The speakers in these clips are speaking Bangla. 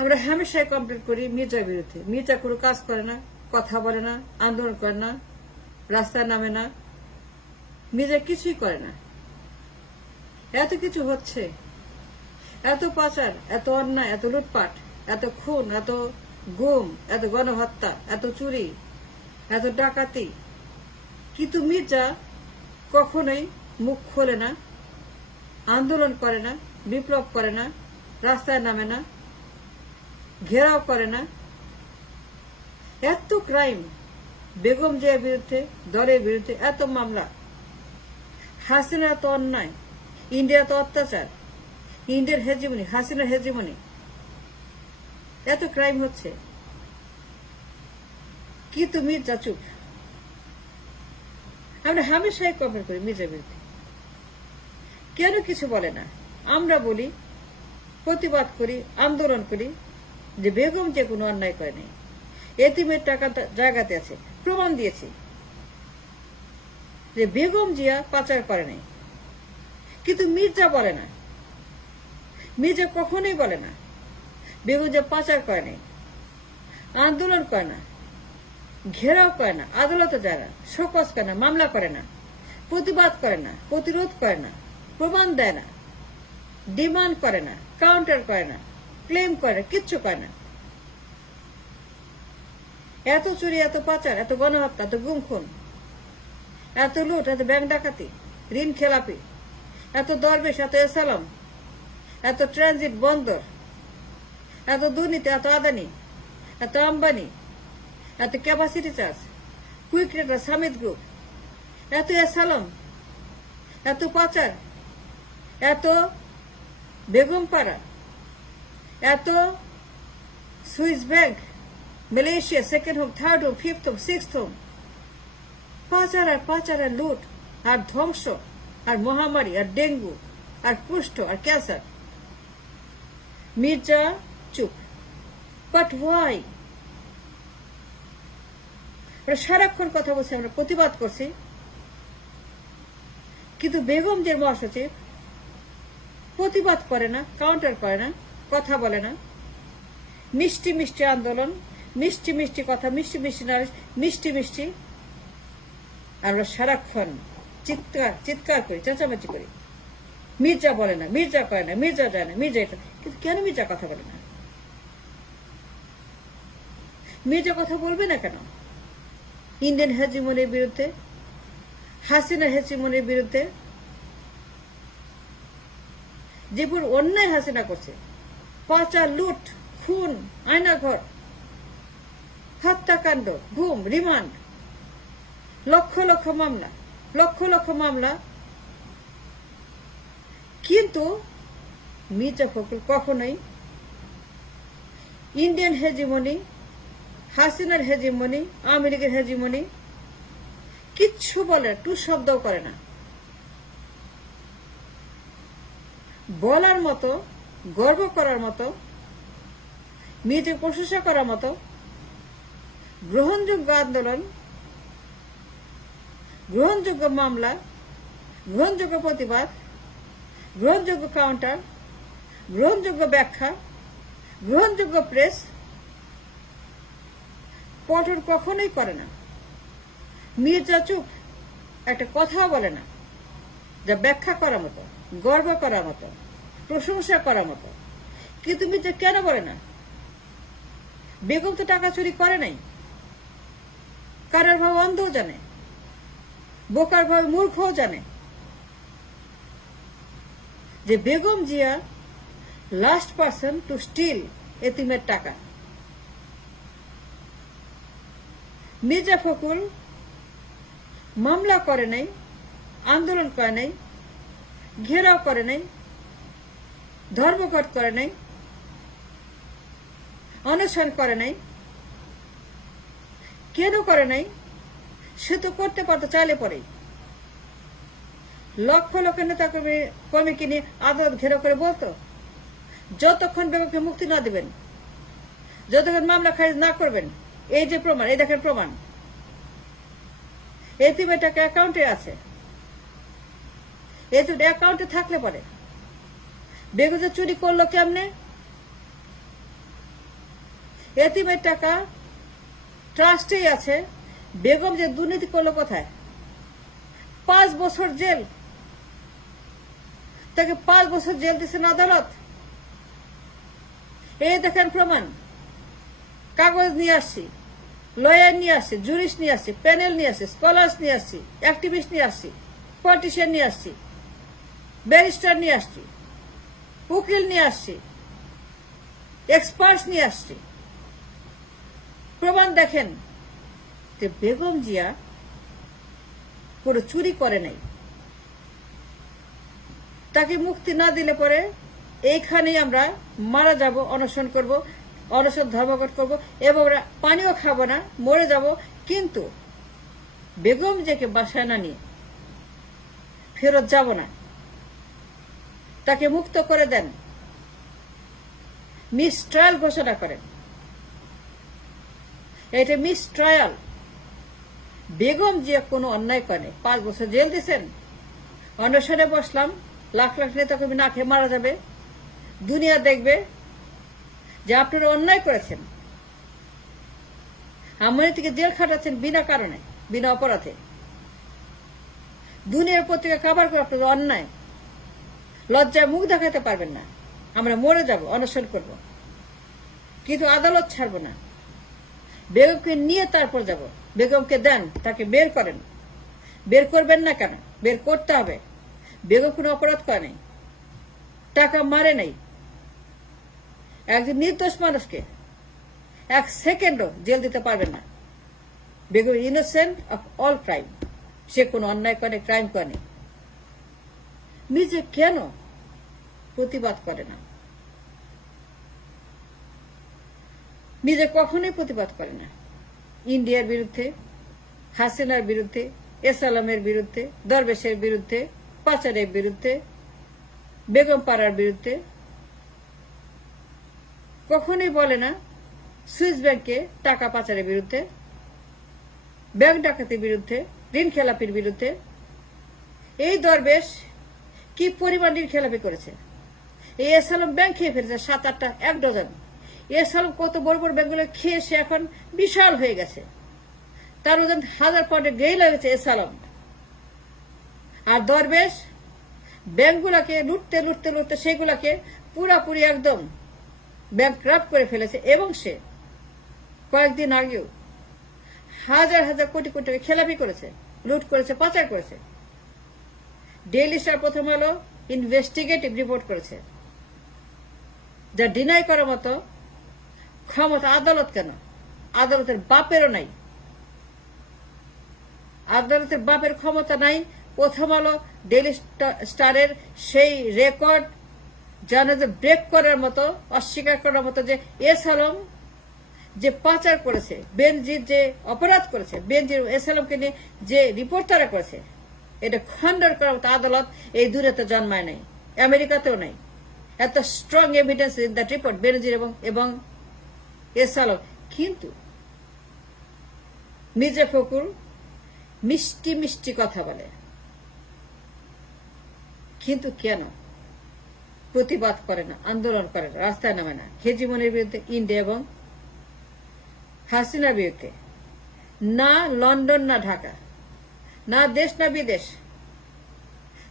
আমরা হামেশাই কমপ্লেন করি মির্জার বিরুদ্ধে। মির্জা কোনো কাজ করে না, কথা বলে না, আন্দোলন করে না, রাস্তায় নামে না, মির্জা কিছুই করে না। এত কিছু হচ্ছে, এত পাচার, এত অন্যায়, এত লুটপাট, এত খুন, এত গুম, এত গণহত্যা, এত চুরি, এত ডাকাতি, কিন্তু মির্জা কখনোই মুখ খোলে না, আন্দোলন করে না, বিপ্লব করে না, রাস্তায় নামে না, ঘেরাও করে না। এত ক্রাইম বেগম জিয়ার বিরুদ্ধে, দলের বিরুদ্ধে এত মামলা, হাসিনা এত অন্যায়, ইন্ডিয়া তো অত্যাচার, ইন্ডিয়ার হেজিমনি, হাসিনার হেজিমনি, এত ক্রাইম হচ্ছে, কিন্তু মির্জা চুপ। আমরা হামেশাই কমেন্ট করি মির্জার বিরুদ্ধে, কেন কিছু বলে না। আমরা বলি, প্রতিবাদ করি, আন্দোলন করি যে বেগম যে কোনো অন্যায় করে নাই, এতিমের টাকা জায়গাতে আছে, প্রমাণ দিয়েছি যে বেগম জিয়া পাচার করে নাই। কিন্তু মির্জা বলে না, মির্জা কখনোই বলে না বেগম জিয়া পাচার করে নাই, আন্দোলন করে না, ঘেরাও করে না, আদালতে যায় না, শোকজ করে না, মামলা করে না, প্রতিবাদ করে না, প্রতিরোধ করে না, প্রমাণ দেয় না, ডিমান্ড করে না, কাউন্টার করে না, ক্লেম করে না, কিচ্ছু করে না। এত চুরি, এত পাচার, এত গণহত্যা, এত গুম খুন, এত লুট, এত ব্যাংক ডাকাতি, ঋণ খেলাপি, এত দরবেশ, এত এসালাম, এত ট্রানজিট বন্দর, এত দুর্নীতি, এত আদানি, এত আম্বানি, এত ক্যাপাসিটি চার্জ, কুইক রেটার, সামিত গ্রুপ, এত এসালাম, এত পাচার, এত বেগমপাড়া, এত Swiss bank, Malaysia, second home, third home, fifth home, sixth home, পাচার আর পাচার আর লুট আর ধ্বংস আর মহামারী আর ডেঙ্গু আর কুষ্ঠ আর ক্যান্সার। মির্জা চুপ। But why? আমরা সারাক্ষণ কথা বলছি, আমরা প্রতিবাদ করছি, কিন্তু বেগম যে মহাসচিব প্রতিবাদ করে না, কাউন্টার করে না, কথা বলে না। মিষ্টি মিষ্টি আন্দোলন, মিষ্টি মিষ্টি কথা, মিষ্টি মিষ্টি নালিশ, মিষ্টি মিষ্টি আমরা সারাক্ষণ চিৎকার করি, চেঁচামেচি করি। মির্জা বলে না, মির্জা করে না, মির্জা যায় না, মির্জা এটা। কিন্তু কেন মির্জা কথা বলে না? মির্জা কথা বলবে না কেন? ইন্ডিয়ান হেজিমনির বিরুদ্ধে, হাসিনার হেজিমনির বিরুদ্ধে, যেপুর অন্যায় হাসিনা করছে, পাচার, লুট, খুন, আয়নাঘর, হত্যাকাণ্ড, গুম, রিমান্ড, লক্ষ লক্ষ মামলা, লক্ষ লক্ষ মামলা। কিন্তু মির্জা ফখরুল কখনোই ইন্ডিয়ান হেজিমনি, হাসিনার হেজিমনি, আওয়ামী লীগের হেজিমনি কিচ্ছু বলে, টু শব্দও করে না। বলার মতো, গর্ব করার মতো, মির্জার প্রশংসা করার মতো গ্রহণযোগ্য আন্দোলন, গ্রহণযোগ্য মামলা, গ্রহণযোগ্য প্রতিবাদ, গ্রহণযোগ্য কাউন্টার, গ্রহণযোগ্য ব্যাখ্যা, গ্রহণযোগ্য প্রেস পটর কখনোই করে না। মির্জা চুপ, একটা কথাও বলে না যা ব্যাখ্যা করার মতো, গর্ব করার মতো, প্রশংসা করার মতো। কিন্তু মির্জা কেন বলে না? বেগম তো টাকা চুরি করে নাই। কারার ভাব অন্ধও জানে, বোকার ভাবে মূর্খও জানে যে Begum Zia last person to steal এতিমের টাকা। মির্জা ফখরুল মামলা করে নাই, আন্দোলন করে নাই, ঘেরাও করে নাই, ধর্মঘট করে নাই, অনশন করে নাই। কেন করে নাই? সে তো করতে পারতো চাইলে পরেই। লক্ষ লক্ষ নেতা কর্মীকে নিয়ে আদালত ঘেরাও করে বলতো, যতক্ষণ বেগমকে মুক্তি না দিবেন, যতক্ষণ মামলা খারিজ না করবেন, এই যে প্রমাণ, এই দেখেন প্রমাণ, এতিমের টাকা অ্যাকাউন্টে আছে, অ্যাকাউন্টে থাকলে পরে বেগম চুরি করলো কেমনে, এতিমের টাকা ট্রাস্টেই আছে। বেগম যে দুর্নীতি করলো কোথায়? 5 বছর জেল, তাকে 5 বছর জেল দিচ্ছেন আদালত। এই দেখেন প্রমাণ, কাগজ নিয়ে আসছি, লয়ার নিয়ে আসছি, জুরিস্ট নিয়ে আসছি, প্যানেল নিয়ে আসছি, স্কলার্স নিয়ে আসছি, অ্যাক্টিভিস্ট নিয়ে আসছি, পলিটিশিয়ান নিয়ে আসছি, ব্যারিস্টার নিয়ে আসছি, উকিল নিয়ে আসছি, এক্সপার্টস নিয়ে আসছি। প্রমাণ দেখেন যে বেগম জিয়া কোনো চুরি করে নাই। তাকে মুক্তি না দিলে পরে এইখানেই আমরা মারা যাব, অনশন করব, অনশন ধর্মঘট করব এবং পানিও খাবো না, মরে যাব। কিন্তু বেগম জিয়াকে বাসায় না নিয়ে ফেরত যাব না। তাকে মুক্ত করে দেন, মিস ট্রায়াল ঘোষণা করেন। এটা মিস ট্রায়াল। বেগম জিয়া কোনো অন্যায় করে 5 বছর জেল দিচ্ছেন, অনশনে বসলাম, লাখ লাখ নেতাকর্মী না খেয়ে মারা যাবে, দুনিয়া দেখবে যে আপনারা অন্যায় করেছেন। আমার থেকে জেল খাটাচ্ছেন বিনা কারণে, বিনা অপরাধে। দুনিয়ার পত্রিকা কাভার করে আপনাদের অন্যায়, লজ্জায় মুখ দেখাতে পারবেন না। আমরা মরে যাব, অনশন করব, কিন্তু আদালত ছাড়ব না। বেগমকে নিয়ে তারপর যাব। বেগমকে দেন, তাকে বের করেন। বের করবেন না কেন? বের করতে হবে। বেগম কোনো অপরাধ করে নাই, টাকা মারে নাই। একজন নির্দোষ মানুষকে 1 সেকেন্ডও জেল দিতে পারবেন না। Begum innocent of all crime. সে কোনো অন্যায় করে, ক্রাইম করে। নিজে কেন প্রতিবাদ করে না? নিজে কখনোই প্রতিবাদ করে না। ইন্ডিয়ার বিরুদ্ধে, হাসিনার বিরুদ্ধে, এসালামের বিরুদ্ধে, দরবেশের বিরুদ্ধে, পাচারের বিরুদ্ধে, বেগম পাড়ার বিরুদ্ধে কখনোই বলে না। সুইস ব্যাংকে টাকা পাচারের বিরুদ্ধে, ব্যাংক ডাকাতির বিরুদ্ধে, ঋণ খেলাপির বিরুদ্ধে। এই দরবেশ কি পরিমাণ ঋণ খেলাপি করেছে! এই এসালাম ব্যাংক খেয়ে ফেলেছে 7-8টা, 1 ডজন। এসালাম কত বড় বড় ব্যাংকগুলো খেয়ে সে এখন বিশাল হয়ে গেছে। তার ওজন 1000 পাউন্ডে গেই লাগেছে এসালাম। আর দরবেশ ব্যাংকগুলোকে লুটতে লুটতে লুটতে সেগুলাকে পুরাপুরি একদম ব্যাংকরাপ্ট করে ফেলেছে। এবং সে কয়েকদিন আগেও হাজার হাজার কোটি কোটি টাকা খেলাপি করেছে, লুট করেছে, পাচার করেছে। ডেইলি স্টার, প্রথম আলো ইনভেস্টিগেটিভ রিপোর্ট করেছে, যা ডিনাই করার মতো ক্ষমতা আদালত কেন, আদালতের বাপেরও নাই। আদালতের বাপের ক্ষমতা নাই। প্রথম আলো, ডেইলি স্টারের সেই রেকর্ড জানাজা ব্রেক করার মতো, অস্বীকার করার মতো যে এসালাম যে পাচার করেছে, বেনজির যে অপরাধ করেছে, বেনজির এসালামকে নিয়ে যে রিপোর্ট তারা করেছে, এটা খণ্ডন করার মতো আদালত এই দুনিয়াতে জন্মায় নাই, আমেরিকাতেও নাই। এত strong evidence in that report, Benazir এবং এসালাম। কিন্তু মির্জা ফখরুল মিষ্টি মিষ্টি কথা বলে, কিন্তু কেন প্রতিবাদ করে না, আন্দোলন করে না, রাস্তায় নামে না? হেজিমনির বিরুদ্ধে, ইন্ডিয়া এবং হাসিনার বিরুদ্ধে। না লন্ডন, না ঢাকা, না দেশ না বিদেশ,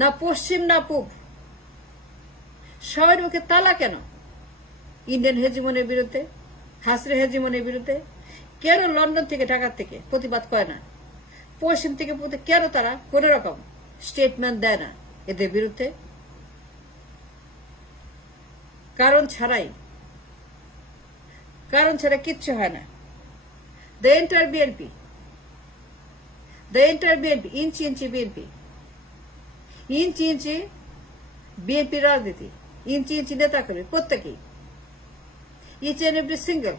না পশ্চিম না পূব, সবার মুখে তালা কেন? ইন্ডিয়ান হেজিমনির বিরুদ্ধে, হাসিনা হেজিমনির বিরুদ্ধে। কেন লন্ডন থেকে, ঢাকা থেকে প্রতিবাদ করে না? পশ্চিম থেকে কেন তারা কোন রকম স্টেটমেন্ট দেয় না এদের বিরুদ্ধে? কারণ ছাড়া কিচ্ছু হয় না। The entire BNP, inch inch BNP, inch inch BNP রাজনীতি, ইঞ্চি ইঞ্চি নেতা কর্মী প্রত্যেকেই, each and every single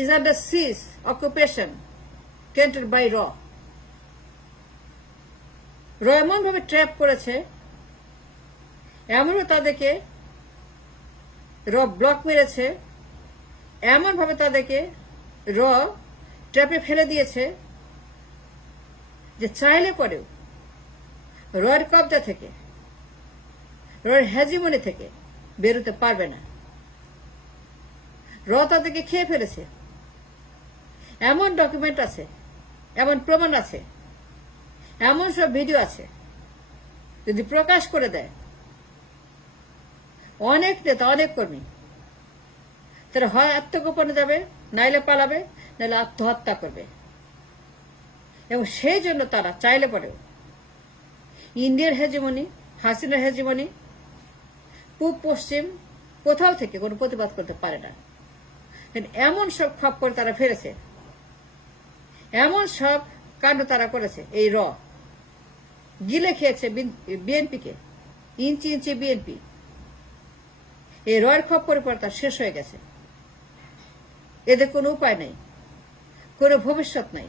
is under siege, occupation, countered by র এমন ভাবে ট্র্যাপ করেছে, এমনও তাদেরকে ব্লক মেরেছে, এমন ভাবে তাদেরকে ট্র্যাপে ফেলে দিয়েছে যে চাইলে পরেও রয়ের কবজা থেকে, রয়ের হেজিমনি থেকে বেরোতে পারবে না। র তাদেরকে খেয়ে ফেলেছে। এমন ডকুমেন্ট আছে, এমন প্রমাণ আছে, এমন সব ভিডিও আছে, যদি প্রকাশ করে দেয় অনেক নেতা, অনেক কর্মী তারা হয় আত্মগোপনে যাবে, নাইলে পালাবে, নাইলে আত্মহত্যা করবে। এবং সেই জন্য তারা চাইলে পরেও ইন্ডিয়ার হেজিমনি, হাসিনার হেজিমনি, পূব পশ্চিম কোথাও থেকে কোনো প্রতিবাদ করতে পারে না। এমন সব খপ্পর তারা ফেলেছে, এমন সব কাণ্ড তারা করেছে। এই র গিলে খেয়েছে বিএনপিকে, ইঞ্চি ইঞ্চি বিএনপি। এই রয়ের খপ্পরের পর তার শেষ হয়ে গেছে। এদের কোনো উপায় নেই, কোনো ভবিষ্যৎ নাই।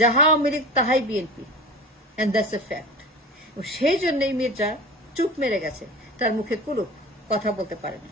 যাহা আওয়ামী লীগ তাহাই BNP, and that's a fact. সেই জন্যই মির্জা চুপ মেরে গেছে, তার মুখে কুলুপ, কথা বলতে পারে না।